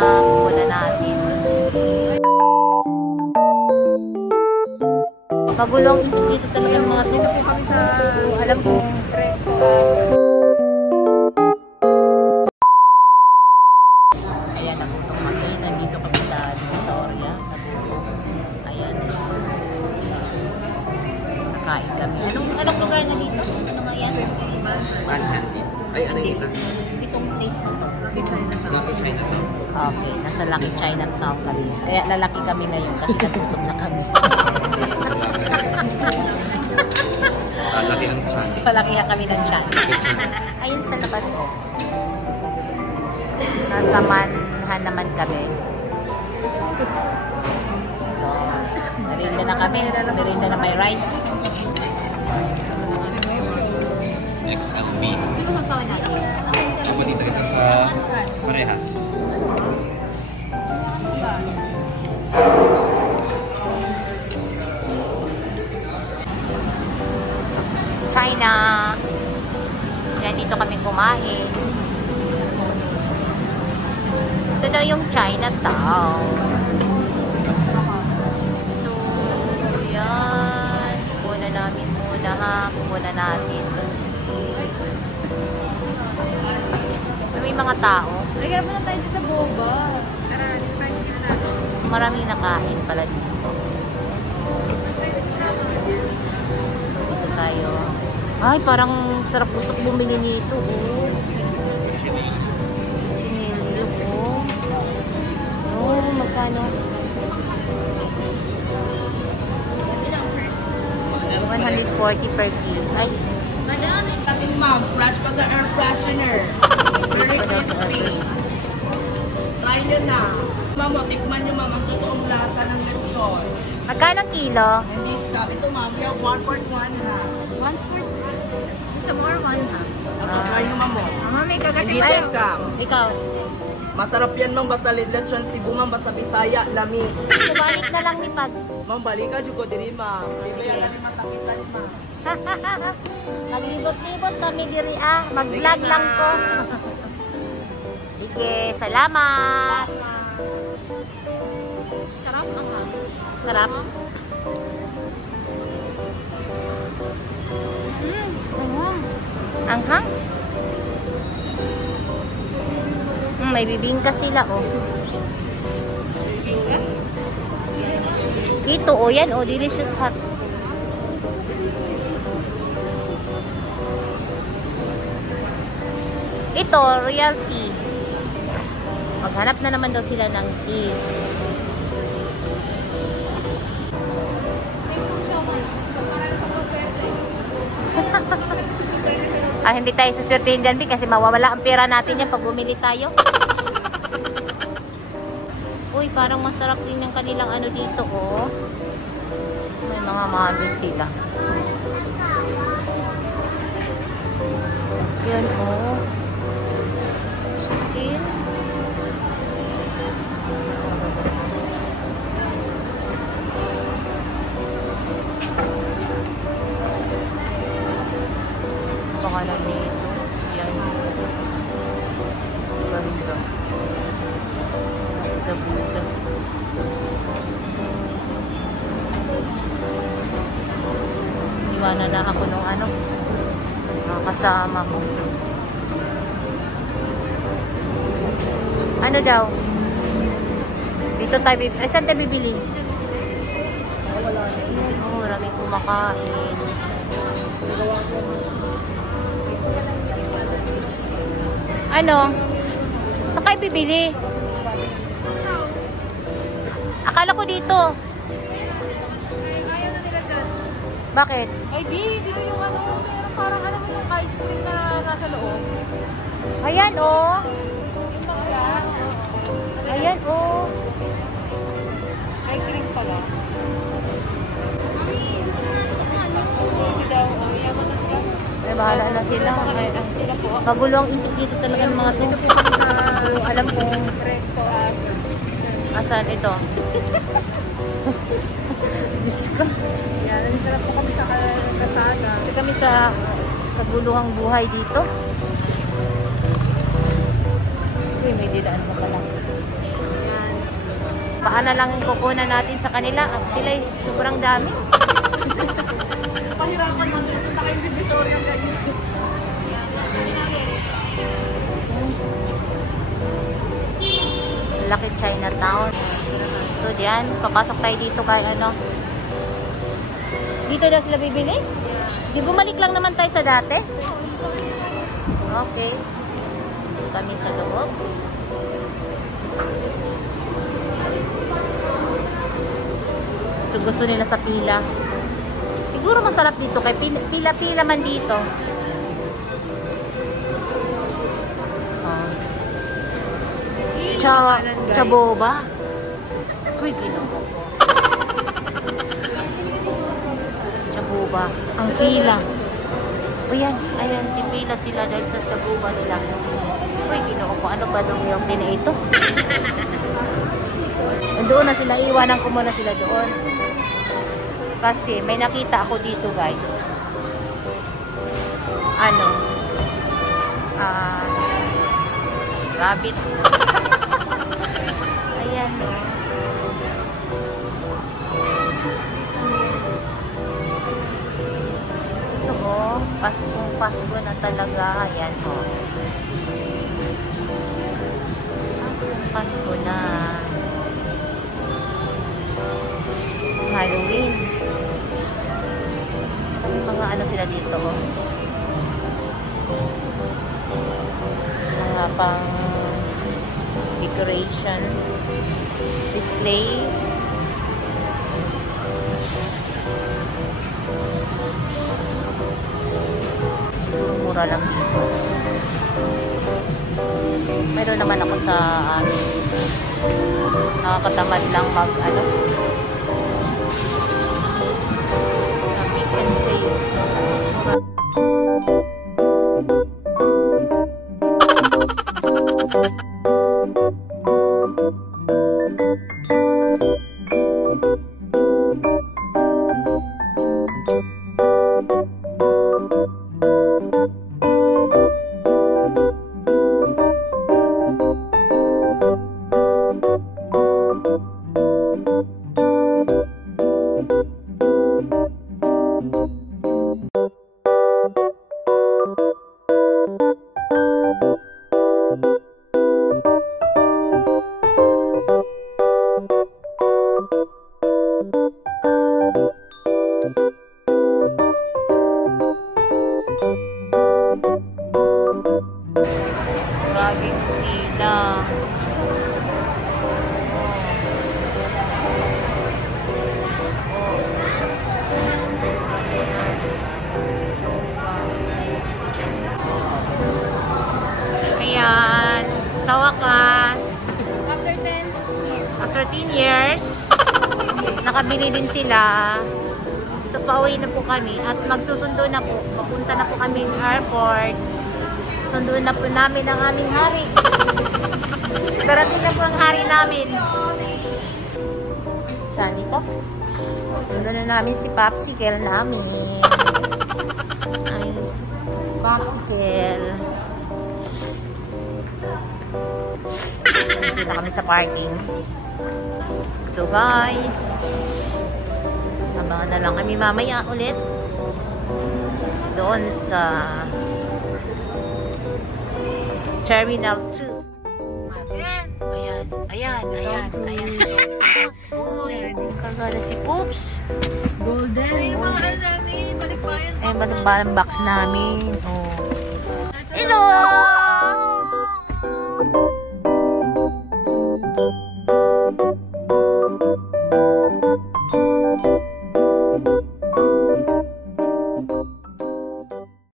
muna natin. Magulo ang isip dito talaga ng mga Dito po kami sa alam ko. Presto. Ayan, nagutom kami. Nandito kami sa Divisoria. Nagutom. Ayan. Kakain kami. Anong lugar na dito? Ano nga yan? Manhandit. Ay, ano yung kita? Itong place na to. Lucky Chinatown. Lucky Chinatown. Okay, nasa Lucky Chinatown kami. Kaya lalaki kami ngayon kasi nagutom na kami. Laki ang chan. Palakihan kami ng tiyan. Ayun sa labas, oh. Nasa manhan naman kami. So, merinda na kami. Merinda na may rice. XLB. Ano masawa natin? Ako dito ito sa parehas. China. Yan, dito kami kumain. Ito daw yung Chinatown. So, yan. Muna namin muna ha. Muna natin. May mga tao. Lagyan mo na tayo sa boba. Tara, tayo natin. So, maraming nakain pala dito. So, dito tayo. Ay, parang sarap gustong bumili nito, oh. Sinilyo, oh. Oh, magkano? 140 per kilo. Ay, Madami. Sabi mo, ma'am, flash pa sa air freshener. please pa daw sa order. Try nyo na. Ma'am, tikman nyo, ma'am, ang totoong lasa ng lechon. Magkano kilo? Hindi, sabi ito, ma'am, yung 1.1 ha. 1/4. Gusto mo or 1 ha? Ako, try nyo, ma'am, mo. Mama, may Hindi kagating Ay. scam. Ikaw, Masarap yan, ma'am, basta lechon Cebu, ma'am, basta Bisaya, lami. sumanit na lang ni Pag. Ma'am, balik ka, jugo diri, ma'am. Hindi yan lang masakitan, ma'am. Maglibot-libot kami diri ah. Mag-vlog lang ko. Sige, salamat. Sarap aha. Sarap. Anghang. May bibingka sila, oh. Ito, oh, yan, oh, delicious hot. Ito, royal tea. Maghanap na naman daw sila ng tea. May kung siya man. Parang sa pwede. Ah, hindi tayo suswertein dyan, Bi, kasi mawawala ang pera natin yan pag bumili tayo. Uy, parang masarap din yung kanilang ano dito, oh. May mga mahalo sila. Yan, oh. Chicken. Pangalan nito. Yan. Ganda. Buda-buda. Iwanan na ako nung ano. Mga kasama ko. Ano daw? Dito tayo bibili. Ay, saan tayo bibili? Oh, maraming kumakain. Ano? Saan kayo bibili? Akala ko dito. Ayaw na nila dyan. Bakit? Ay, di yung ano, meron parang ano mo yung ice cream na nasa loob. Ayan, oh. Yung bangga. Ayan, oh. Ice cream pala. Mami, gusto na sa ano. Hindi daw, yaman na sila. Ay, bahala na sila. Ay, Sila po. magulo ang isip dito talaga ng mga to. Dito po kami sa Alam ko. Presto. Asan ito? Diyos ko. Yan, nagsarap po kami sa kasada. Ito kami sa kaguluhang buhay dito. Uy, may didaan pa pala. Paano lang kukunan natin sa kanila? At sila sobrang dami. Pahirapan mo doon. Punta kayong Divisoria ganyan. Laki Chinatown. So diyan, papasok tayo dito kay ano. Dito daw sila bibili? Di bumalik lang naman tayo sa dati? Okay. Kami sa loob. So gusto nila sa pila. Siguro masarap dito kay pila-pila man dito. Oh. Chaboba. Uy, ginoo ko. Chaboba. Ang pila. O yan, ayan, pipila sila dahil sa chaboba nila. Uy, ginoo ko. Ano ba nung yung din ito? Doon na sila, iwanan ko muna sila doon. Kasi may nakita ako dito, guys. Ano? Rabbit. Ayan. Ito oh, Pasko na talaga. Ayan oh. Pasko na. Halloween. May mga ano sila dito oh. Mga pang decoration display. Mura lang dito. Meron naman ako sa nakakatamad lang mag ano week and sale. Maraming pila. Ayan, sa wakas, after 10 years, nakabili din sila. So, pauwi na po kami at magsusundo na po. Papunta na po kami ng airport. Sunduin na po namin ang aming hari. Parating na po ang hari namin. Saan dito? Sunduin na namin si Popsicle namin. Ay, Popsicle. Dito na kami sa parking. So guys, abangan na lang kami mamaya ulit. Doon sa Terminal 2. Ayan. Uy, kagala si Poops. Golden. Ay, yung mga ano namin, balikbayan. Ay, balikbayan box namin. Oh. Hello!